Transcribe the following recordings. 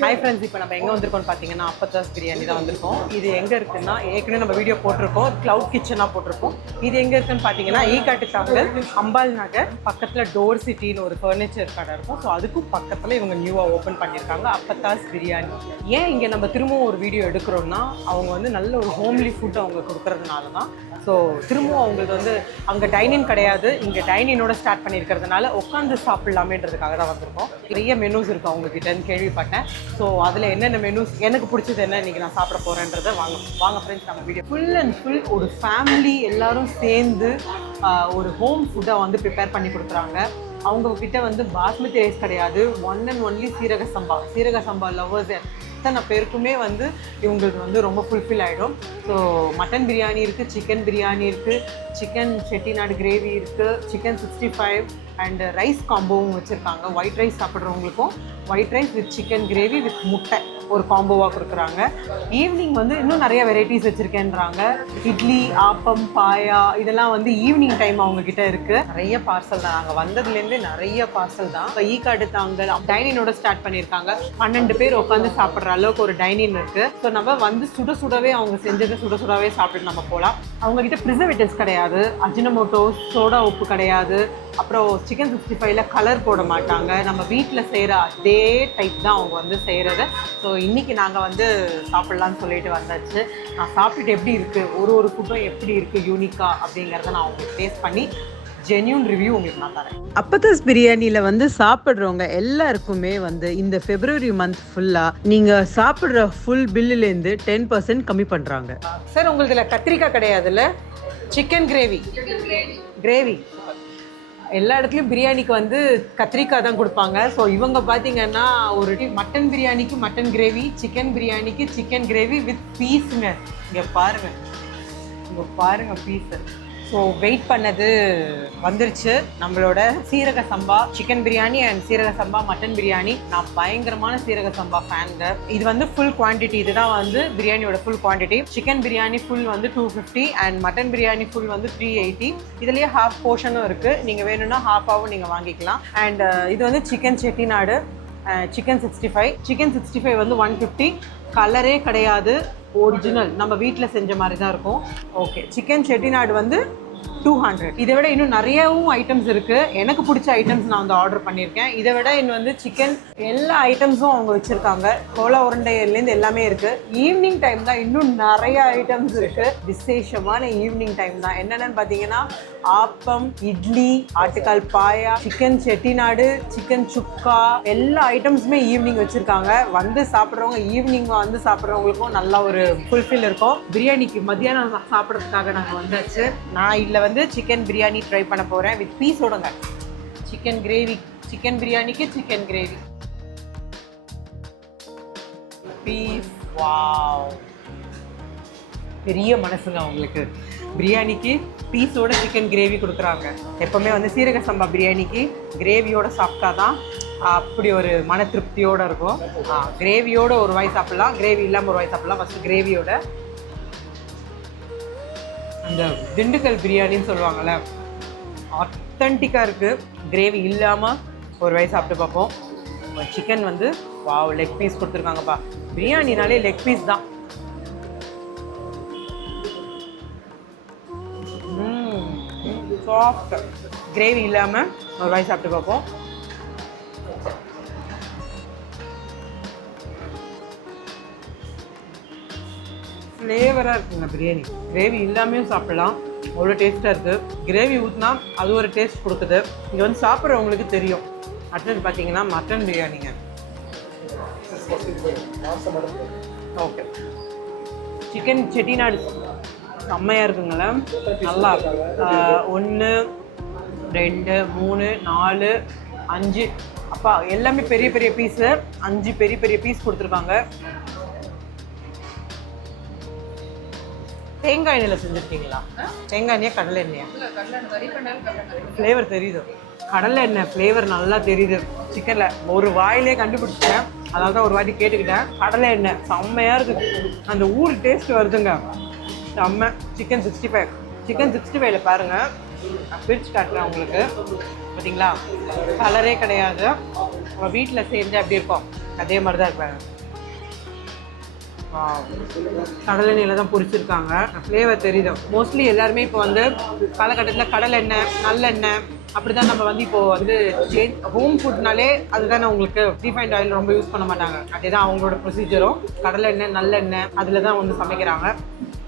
Hi friends, இப்போ நம்ம எங்கே வந்திருக்கோம்னு பார்த்தீங்கன்னா அப்பத்தாஸ் பிரியாணி தான் வந்திருக்கோம். இது எங்கே இருக்குன்னா ஏற்கனவே நம்ம வீடியோ போட்டிருக்கோம், க்ளவுட் கிச்சனாக போட்டிருக்கோம். இது எங்கே இருக்குன்னு பார்த்தீங்கன்னா ஈகாட்டுத்தாங்கல் அம்பாள் நகர் பக்கத்தில் டோர் சிட்டின்னு ஒரு ஃபர்னிச்சர் கடை இருக்கும். ஸோ அதுக்கும் பக்கத்தில் இவங்க நியூவாக ஓப்பன் பண்ணியிருக்காங்க அப்பத்தாஸ் பிரியாணி. ஏன் இங்கே நம்ம திரும்பவும் ஒரு வீடியோ எடுக்கிறோம்னா அவங்க வந்து நல்ல ஒரு ஹோம்லி ஃபுட் அவங்க கொடுக்கறதுனால தான். ஸோ திரும்பவும் அவங்களுக்கு வந்து அங்கே டைனிங் கிடையாது, இங்கே டைனிங்கோட ஸ்டார்ட் பண்ணியிருக்கிறதுனால உட்காந்து சாப்பிட்லாமேன்றதுக்காக தான் வந்திருக்கோம். நிறைய மெனூஸ் இருக்குது அவங்கக்கிட்டன்னு கேள்விப்பட்டேன். ஸோ அதில் என்னென்ன மெனூஸ் எனக்கு பிடிச்சது என்ன இன்றைக்கி நான் சாப்பிட போகிறேன்றதை வாங்க ஃப்ரெண்ட்ஸ் நம்ம வீடியோ ஃபுல் அண்ட் ஃபுல் ஒரு ஃபேமிலி எல்லோரும் சேர்ந்து ஒரு ஹோம் ஃபுட்டை வந்து ப்ரிப்பேர் பண்ணி கொடுக்குறாங்க. அவங்கக்கிட்ட வந்து பாஸ்மதி ரைஸ் கிடையாது, ஒன் அண்ட் ஒன்லி சீரக சம்பா லவ்வர்ஸ் எத்தனை பேருக்குமே வந்து இவங்களுக்கு வந்து ரொம்ப ஃபுல்ஃபில் ஆகிடும். ஸோ மட்டன் பிரியாணி இருக்குது, சிக்கன் பிரியாணி இருக்குது, சிக்கன் செட்டிநாடு கிரேவி இருக்குது, சிக்கன் 65 அண்ட் ரைஸ் காம்போவும் வச்சுருக்காங்க. ஒயிட் ரைஸ் சாப்பிட்றவங்களுக்கும் white rice with chicken gravy with முட்டை ஒரு காம்போவாக கொடுக்குறாங்க. ஈவினிங் வந்து இன்னும் நிறைய வெரைட்டிஸ் வச்சுருக்கேன்றாங்க. இட்லி, ஆப்பம், பாயா இதெல்லாம் வந்து ஈவினிங் டைம் அவங்கக்கிட்ட இருக்குது. நிறைய பார்சல் தான், நாங்கள் வந்ததுலேருந்து நிறைய பார்சல் தான். இப்போ ஈகாட்டுத்தாங்கல் டைனிங்கோட ஸ்டார்ட் பண்ணியிருக்காங்க. 12 பேர் உட்காந்து சாப்பிட்ற அளவுக்கு ஒரு டைனிங் இருக்குது. ஸோ நம்ம வந்து சுடவே அவங்க செஞ்சதை சுடவே சாப்பிட்டு நம்ம போகலாம். அவங்கக்கிட்ட ப்ரிசர்வேட்டிவ்ஸ் கிடையாது, அஜினமோட்டோ, சோடா உப்பு கிடையாது. அப்புறம் சிக்கன் 65ல கலர் போட மாட்டாங்க. நம்ம வீட்டில் செய்கிற அதே டைப் தான் அவங்க வந்து செய்கிறது. ஸோ இன்றைக்கி நாங்கள் வந்து சாப்பிட்லான்னு சொல்லிட்டு வந்தாச்சு. நான் சாப்பிட்டுட்டு எப்படி இருக்குது, ஒரு ஃபுட்டும் எப்படி இருக்குது யூனிக்காக அப்படிங்கிறத நான் உங்களுக்கு டேஸ்ட் பண்ணி ஜென்யூன் ரிவ்யூ உங்களுக்கு நான் தரேன். அப்பத்தாஸ் பிரியாணியில் வந்து சாப்பிட்றவங்க எல்லாருக்குமே வந்து இந்த ஃபெப்ரவரி மந்த் ஃபுல்லாக நீங்கள் சாப்பிட்ற ஃபுல் பில்லுலேருந்து 10% கம்மி பண்ணுறாங்க. சார் உங்களுக்கு இதில் கத்திரிக்காய் கிடையாதுல்ல, சிக்கன் கிரேவி எல்லா இடத்துலையும் பிரியாணிக்கு வந்து கத்திரிக்காய் தான் கொடுப்பாங்க. ஸோ இவங்க பார்த்தீங்கன்னா ஒரு மட்டன் பிரியாணிக்கு மட்டன் கிரேவி, சிக்கன் பிரியாணிக்கு சிக்கன் கிரேவி வித் பீஸுங்க. இங்கே பாருங்கள் பீஸு. ஸோ வெயிட் பண்ணது வந்துருச்சு. நம்மளோட சீரக சம்பா சிக்கன் பிரியாணி அண்ட் சீரக சம்பா மட்டன் பிரியாணி. நான் பயங்கரமான சீரக சம்பா ஃபேனுங்க. இது வந்து ஃபுல் குவான்டிட்டி, இதுதான் வந்து பிரியாணியோட full quantity. Chicken biryani full வந்து 250 அண்ட் மட்டன் பிரியாணி ஃபுல் வந்து 380. இதுலேயே ஹாஃப் போர்ஷனும் இருக்குது, நீங்கள் வேணும்னா ஹாஃபாகவும் நீங்கள் வாங்கிக்கலாம். அண்ட் இது வந்து சிக்கன் செட்டிநாடு சிக்கன் 65 வந்து 150. கலரே கிடையாது, ஒரிஜினல் நம்ம வீட்டில் செஞ்ச மாதிரி தான் இருக்கும். ஓகே, சிக்கன் செட்டிநாடு வந்து 200. இதை விட இன்னும் நிறையவும் ஐட்டம்ஸ் இருக்குது. எனக்கு பிடிச்ச ஐட்டம்ஸ் நான் வந்து ஆர்டர் பண்ணியிருக்கேன். இதை விட இன்னும் வந்து சிக்கன் எல்லா ஐட்டம்ஸும் அவங்க வச்சுருக்காங்க. கோலா உருண்டையிலேருந்து எல்லாமே இருக்குது. ஈவினிங் டைம் தான் இன்னும் நிறைய ஐட்டம்ஸ் இருக்குது. விசேஷமான ஈவினிங் டைம் தான். என்னென்னு பார்த்தீங்கன்னா ஆப்பம், இட்லி, ஆட்டுக்கால் பாயா, சிக்கன் செட்டிநாடு, சிக்கன் சுக்கா எல்லா ஐட்டம்ஸுமே ஈவினிங் வச்சுருக்காங்க. வந்து சாப்பிட்றவங்க ஈவினிங் வந்து சாப்பிட்றவங்களுக்கும் நல்லா ஒரு ஃபுல்ஃபில் இருக்கும். பிரியாணிக்கு மத்தியானம் சாப்பிட்றதுக்காக நாங்கள் வந்தாச்சு. நான் இதில் வந்து சிக்கன் பிரியாணி ட்ரை பண்ண போகிறேன் வித் பீஸோடங்க. சிக்கன் கிரேவி, சிக்கன் பிரியாணிக்கு சிக்கன் கிரேவி பீஸ். வாவ், பெரிய மனசுங்க அவங்களுக்கு. பிரியாணிக்கு பீஸோட சிக்கன் கிரேவி கொடுக்குறாங்க. எப்போவுமே வந்து சீரக சம்பா பிரியாணிக்கு கிரேவியோட சாப்பிட்டா தான் அப்படி ஒரு மன திருப்தியோடு இருக்கும். கிரேவியோட ஒரு வாய் சாப்பிட்லாம், கிரேவி இல்லாமல் ஒரு வாய் சாப்பிட்லாம். ஃபஸ்ட்டு கிரேவியோட. அந்த திண்டுக்கல் பிரியாணின்னு சொல்லுவாங்கள்ல, ஆத்தென்டிக்காக இருக்குது. கிரேவி இல்லாமல் ஒரு வாய் சாப்பிட்டு பார்ப்போம். சிக்கன் வந்து வாவ், லெக் பீஸ் கொடுத்துருக்காங்கப்பா. பிரியாணினாலே லெக் பீஸ் தான். சாஃப்ட். கிரேவி இல்லாமல் ஒரு வாய் சாப்பிட்டு பார்ப்போம். ஃப்ளேவராக இருக்குங்க பிரியாணி. கிரேவி இல்லாமையும் சாப்பிடலாம், அவ்வளோ டேஸ்ட்டாக இருக்குது. கிரேவி ஊற்றினா அது ஒரு டேஸ்ட் கொடுக்குது. இங்கே வந்து சாப்பிட்றவங்களுக்கு தெரியும். அடுத்தது பார்த்தீங்கன்னா மட்டன் பிரியாணிங்க. ஓகே, சிக்கன் செட்டிநாடு செம்மையாக இருக்குங்களே. நல்லா 1 2 3 4 5 அப்பா எல்லாமே பெரிய பெரிய பீஸு. 5 பெரிய பீஸ் கொடுத்துருக்காங்க. தேங்காய் எண்ணெயில் செஞ்சுருக்கீங்களா? தேங்காய் எண்ணெயா கடலை எண்ணெயா? ஃப்ளேவர் தெரியுது, கடலை எண்ணெய் ஃப்ளேவர் நல்லா தெரியுது சிக்கனில். ஒரு வாயிலே கண்டுபிடிச்சேன், அதனால தான் ஒரு வாட்டி கேட்டுக்கிட்டேன். கடலை எண்ணெய் செம்மையாக இருக்குது, அந்த ஊர் டேஸ்ட் வருதுங்க செம்ம. சிக்கன் 65 பாருங்கள், பிரிச்சு காட்டுறேன் உங்களுக்கு. பார்த்தீங்களா, கலரே கிடையாது. நம்ம வீட்டில் செஞ்சால் எப்படி இருக்கும் அதே மாதிரி தான் இருப்பாங்க. கடலை எண்ணெயில் தான் பொரிச்சிருக்காங்க. ஃப்ளேவர் தெரியுது. மோஸ்ட்லி எல்லாருமே இப்போ வந்து காலகட்டத்தில் கடலை எண்ணெய் நல்லெண்ணெய் அப்படி தான் நம்ம வந்து இப்போது வந்து ஹோம் ஃபுட்னாலே அதுதானே உங்களுக்கு ரீஃபைண்ட் ஆயில் ரொம்ப யூஸ் பண்ண மாட்டாங்க. அதே தான் அவங்களோட ப்ரொசீஜரும். கடலை எண்ணெய் நல்லெண்ணெய் அதில் தான் வந்து சமைக்கிறாங்க.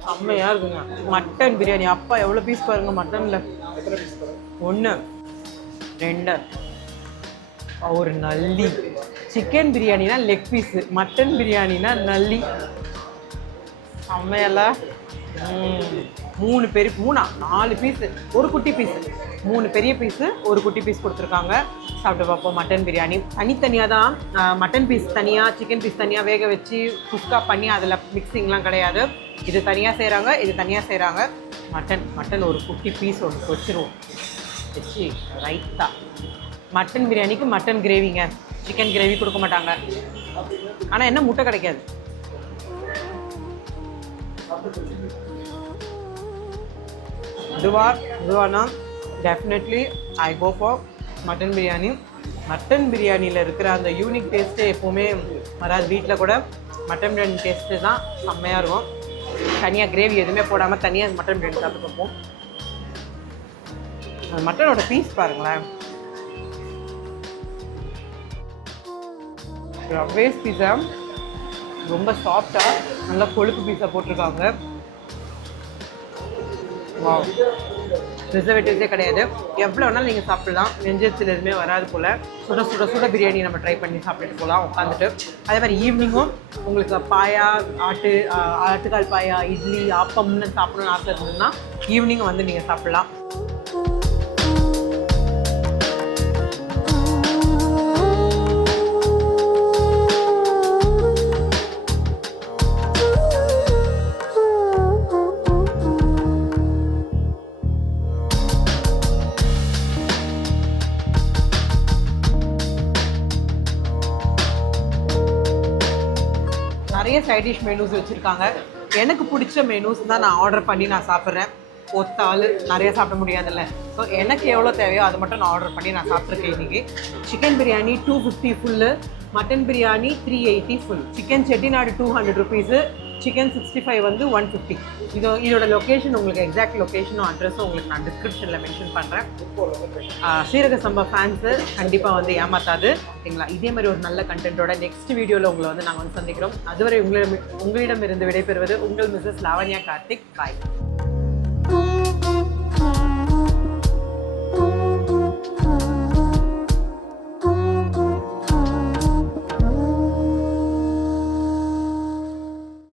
செம்மையாக இருக்குங்க. மட்டன் பிரியாணி அப்பா எவ்வளோ பீஸ் பாருங்க மட்டனில். 1 2 ஒரு நல்லி. சிக்கன் பிரியாணினா லெக் பீஸு, மட்டன் பிரியாணினா நல்லி. செம்மையெல்லாம் 4 பீஸு, ஒரு குட்டி பீஸு, 3 பெரிய பீஸு, ஒரு குட்டி பீஸ் கொடுத்துருக்காங்க. சாப்பிட்டு பார்ப்போம். மட்டன் பிரியாணி தனித்தனியாக தான். மட்டன் பீஸ் தனியாக, சிக்கன் பீஸ் தனியாக வேக வச்சு குஸ்கா பண்ணி அதில் மிக்சிங்லாம் கிடையாது. இது தனியாக செய்கிறாங்க, இது தனியாக செய்கிறாங்க. மட்டன் ஒரு குட்டி பீஸ் ஒன்று வச்சுருவோம். வச்சு ரைத்தா. மட்டன் பிரியாணிக்கு மட்டன் கிரேவிங்க, சிக்கன் கிரேவி கொடுக்க மாட்டாங்க. ஆனால் என்ன முட்டை கிடைக்காது. இதுவானா definitely I go for mutton biryani. Mutton பிரியாணியில் இருக்கிற அந்த யூனிக் டேஸ்ட்டு எப்போவுமே வராது. வீட்டில் கூட மட்டன் பிரியாணி டேஸ்ட்டு தான் செம்மையாக இருக்கும். தனியாக கிரேவி எதுவுமே போடாமல் தனியாக மட்டன் பிரியாணி சாப்பிட்டு பார்ப்போம். அந்த மட்டனோட பீஸ் பாருங்களேன். ரவேஸ் பீஸா ரொம்ப சாஃப்டாக நல்லா கொழுப்பு பீஸா போட்டிருக்காங்க. வாவ், ப்ரிசர்வேட்டிவ்ஸே கிடையாது. எவ்வளோ வேணாலும் நீங்கள் சாப்பிடலாம். நெஞ்சத்தில் எதுவுமே வராது போல். சுட சுட சுட பிரியாணி நம்ம ட்ரை பண்ணி சாப்பிட்டுட்டு போகலாம் உட்காந்துட்டு. அதே மாதிரி ஈவினிங்கும் உங்களுக்கு பாயா, ஆட்டுக்கால் பாயா, இட்லி, ஆப்பம்னு சாப்பிடணும்னு ஆசை இருந்ததுன்னா ஈவினிங் வந்து நீங்கள் சாப்பிட்லாம். நிறைய சைட் டிஷ் மெனூஸ் வச்சுருக்காங்க. எனக்கு பிடிச்ச மெனூஸ் தான் நான் ஆர்டர் பண்ணி நான் சாப்பிட்றேன். ஒத்தாள் நிறைய சாப்பிட முடியாதுல்ல. ஸோ எனக்கு எவ்வளோ தேவையோ அதை மட்டும் நான் ஆர்டர் பண்ணி நான் சாப்பிட்ருக்கேன் இன்றைக்கி. Chicken biryani 250 full, mutton biryani 380 full, chicken Chettinad 200 rupees, chicken 65 வந்து 150. இதோட லொக்கேஷன் உங்களுக்கு எக்ஸாக்ட் லொக்கேஷனும் அட்ரஸும் உங்களுக்கு நான் டிஸ்கிரிப்ஷனில் மென்ஷன் பண்ணுறேன். சீரக சம்பா ஃபேன்ஸு கண்டிப்பாக வந்து ஏமாத்தாது ஓகேங்களா. இதே மாதிரி ஒரு நல்ல கண்டென்ட்டோட நெக்ஸ்ட் வீடியோவில் உங்களை வந்து நாங்கள் வந்து சந்திக்கிறோம். அதுவரை உங்களிடம் இருந்து விடைபெறுவது உங்கள் மிஸ்ஸஸ் லாவண்யா கார்த்திக். பாய்.